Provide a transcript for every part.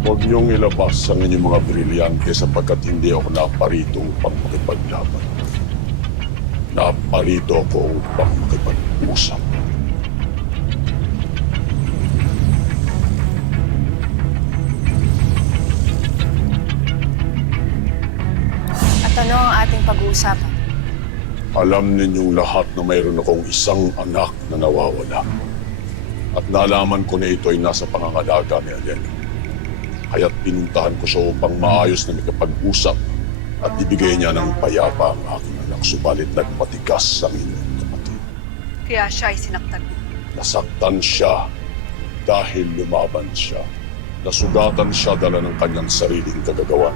Huwag niyong ilabas ang inyong mga brilyante sapagkat hindi ako naparito upang makipaglaban. Naparito ako upang makipag-usap. At ano ang ating pag-uusapan? Alam ninyong lahat na mayroon akong isang anak na nawawala. At nalaman ko na ito ay nasa pangangalaga ni Elena. Kaya't pinuntahan ko siya upang maayos na makapag-usap at ibigay niya ng payapa ang aking anak. Subalit nagmatigas ang inyong kapatid. Kaya siya ay sinaktan mo. Nasaktan siya dahil lumaban siya. Nasugatan siya dala ng kanyang sariling kagagawan.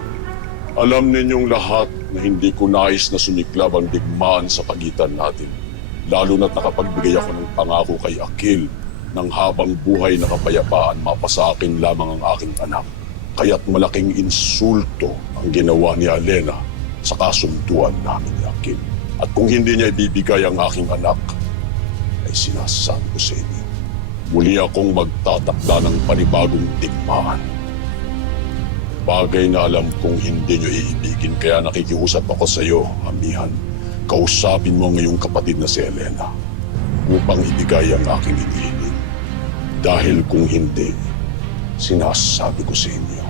Alam ninyong lahat na hindi ko nais na sumiklab ang digmaan sa pagitan natin. Lalo na't nakapagbigay ako ng pangako kay Akil ng habang buhay na kapayapaan mapasa akin lamang ang aking anak. Kaya't malaking insulto ang ginawa ni Elena sa kasunduan namin ni Akil. At kung hindi niya ibibigay ang aking anak, ay sinasabi ko sa inyo, muli akong magtatakda ng panibagong digmaan. Bagay na alam kong hindi niyo iibigin kaya nakikiusap ako sa iyo, amihan. Kausapin mo ang iyong kapatid na si Elena upang ibigay ang aking inihiling. Dahil kung hindi, sinasabi ko sa inyo,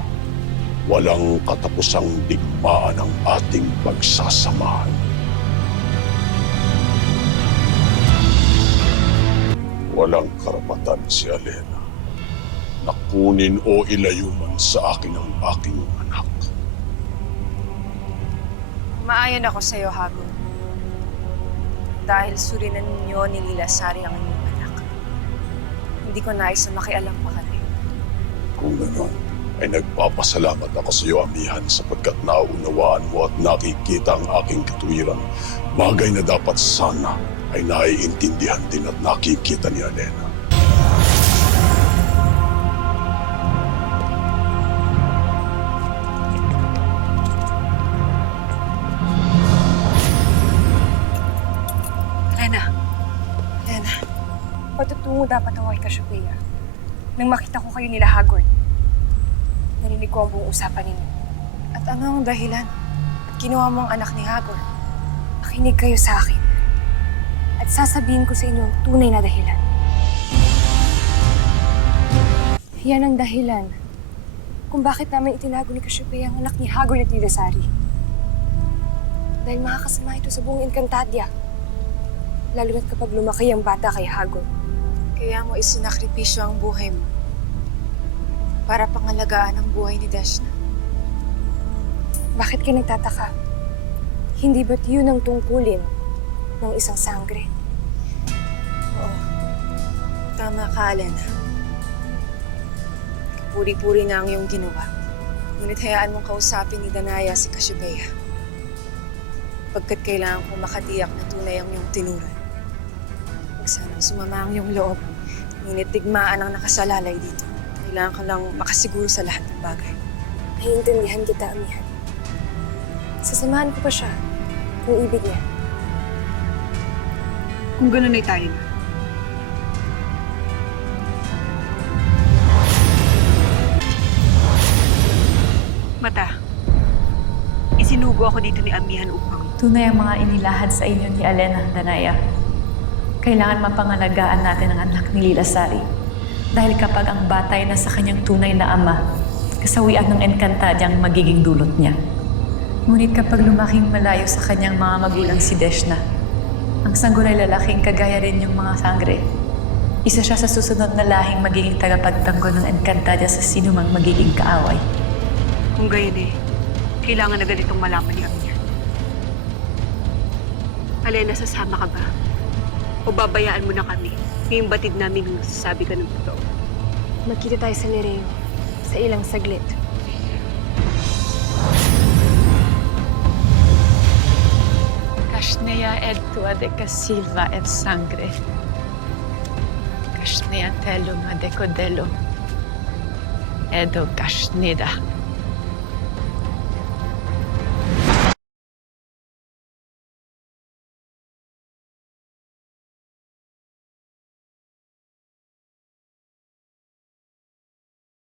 walang katapusang digmaan ang ating pagsasamahan. Walang karapatan si Elena na kunin o ilayo man sa akin ang aking anak. Maayon ako sa iyo, Hago. Dahil surinan ninyo ni Lila Sari ang inyong anak. Hindi ko nais na makialam pa kayo. Kung gano'n, ay nagpapasalamat ako sa iyo, amihan, sapagkat naunawaan mo at nakikita ang aking katuwiran. Bagay na dapat sana ay naiintindihan din at nakikita ni Elena. Elena, patutungo dapat ako kay Cassiopeia. Nang makita ko kayo nila Hagord, narinig ko ang buong usapan ninyo. At ano ang dahilan? Kinuha mo ang anak ni Hagord. Makinig kayo sa akin. At sasabihin ko sa inyo ang tunay na dahilan. Yan ang dahilan kung bakit namin itinago ni Cassiopeia ang anak ni Hagord at ni Desari. Dahil makakasama ito sa buong Encantadia. Lalo na't kapag lumaki ang bata kay Hagord. Kaya mo isinakripisyo ang buhay mo para pangalagaan ang buhay ni Deshna. Bakit ka nagtataka? Hindi ba't yun ang tungkulin ng isang sangre? Oo. Tama ka, Elena. Kapuri-puri nga ang iyong ginawa. Ngunit hayaan mong kausapin ni Danaya si Cassiopeia. Pagkat kailangan kong makatiyak na tunay ang iyong tinuran. Huwag sanang sumama ang iyong loob. Ngunit digmaan ang nakasalalay dito. Kailangan ka lang makasiguro sa lahat ng bagay. Naiintindihan kita, amihan. Sasamahan ko pa siya kung ibig niya. Kung gano'n ay tayo na. Mata, isinugo ako dito ni Amihan upang Tunay ang mga inilahad sa inyo ni Elena, Danaya. Kailangan mapangalagaan natin ang anak ni Lila Sari. Dahil kapag ang bata ay nasa kanyang tunay na ama, kasawian ng Encantadia ang magiging dulot niya. Ngunit kapag lumaking malayo sa kanyang mga magulang si Deshna, ang sanggol ay lalaking kagaya rin yung mga sangre. Isa siya sa susunod na lahing magiging tagapagtanggol ng Encantadia sa sinumang magiging kaaway. kung gayon kailangan na ganitong malaman ni Amihan. Elena, sasama ka ba? O babayaan mo na kami? Ngayong batid namin kung sasabi ka ng totoo. Magkita tayo sa Lireo sa ilang saglit. Cashnea et tua de Casilva et sangre. Cashnea telum de codelo. Edo Cashnida.